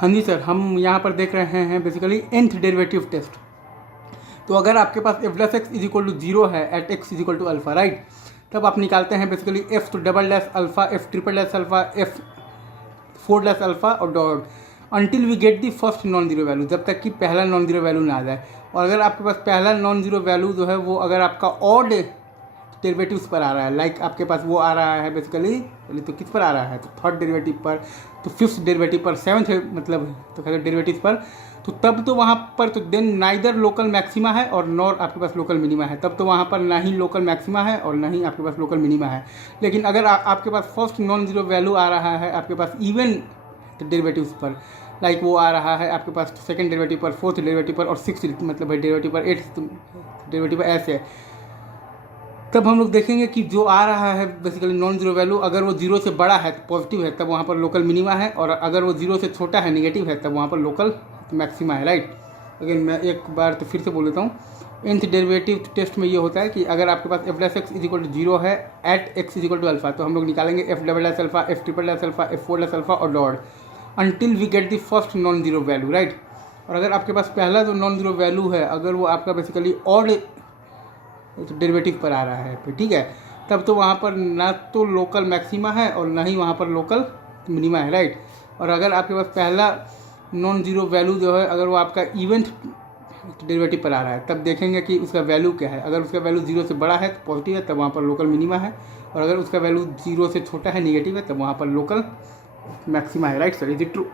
हाँ जी सर, हम यहाँ पर देख रहे हैं बेसिकली nth डेरिवेटिव टेस्ट। तो अगर आपके पास f plus x is equal to zero है at x is equal to alpha, right, तब आप निकालते हैं बेसिकली f तो double dash alpha, f triple dash alpha, f four dash alpha और dot until we get the first non zero value, जब तक कि पहला नॉन जीरो वैल्यू ना आ जाए। और अगर आपके पास पहला नॉन जीरो वैल्यू जो है वो अगर आपका ऑड डेरिवेटिव्स पर आ रहा है, लाइक आपके पास वो आ रहा है बेसिकली, तो किस पर आ रहा है, तो थर्ड डेरिवेटिव पर, तो फिफ्थ डेरिवेटिव पर, सेवन्थ मतलब तो खैर डेरिवेटिव पर, तो तब तो वहाँ पर तो देन नाइदर लोकल मैक्सिमा है और नॉर आपके पास लोकल मिनिमा है, तब तो वहाँ पर ना ही लोकल मैक्सिमा है और ना ही आपके पास लोकल मिनिमा है। लेकिन अगर आपके पास फर्स्ट नॉन जीरो वैल्यू आ रहा है आपके पास इवन डेरिवेटिव्स पर, लाइक वो आ रहा है आपके पास सेकंड डेरिवेटिव पर, फोर्थ डेरिवेटिव पर और सिक्स मतलब डेरिवेटिव पर, एट्थ डेरिवेटिव पर, ऐसे, तब हम लोग देखेंगे कि जो आ रहा है बेसिकली नॉन जीरो वैल्यू, अगर वो जीरो से बड़ा है तो पॉजिटिव है, तब वहाँ पर लोकल मिनिमा है, और अगर वो जीरो से छोटा है नेगेटिव है, तब वहाँ पर लोकल मैक्सिमा है, राइट। अगर मैं एक बार तो फिर से बोल देता हूँ, nth डेरिवेटिव टेस्ट में ये होता है कि अगर आपके पास f dash x is equal to zero है at x is equal to alpha, तो हम लोग निकालेंगे f double dash alpha, f triple dash alpha, f four dash alpha और dot until we get the first non zero value, right. और अगर आपके पास पहला जो नॉन जीरो वैल्यू है अगर वो आपका बेसिकली ऑड तो डेरिवेटिव पर आ रहा है, फिर ठीक है, तब तो वहाँ पर ना तो लोकल मैक्सिमा है और ना ही वहाँ पर लोकल मिनिमा है, राइट। और अगर आपके पास पहला नॉन जीरो वैल्यू जो है अगर वो आपका इवेंट डेरिवेटिव पर आ रहा है, तब देखेंगे कि उसका वैल्यू क्या है। अगर उसका वैल्यू जीरो से बड़ा है तो पॉजिटिव है, तब वहाँ पर लोकल मिनिमा है, और अगर उसका वैल्यू जीरो से छोटा है नेगेटिव है, तब वहाँ पर लोकल मैक्सिमा है, right sir, is it true.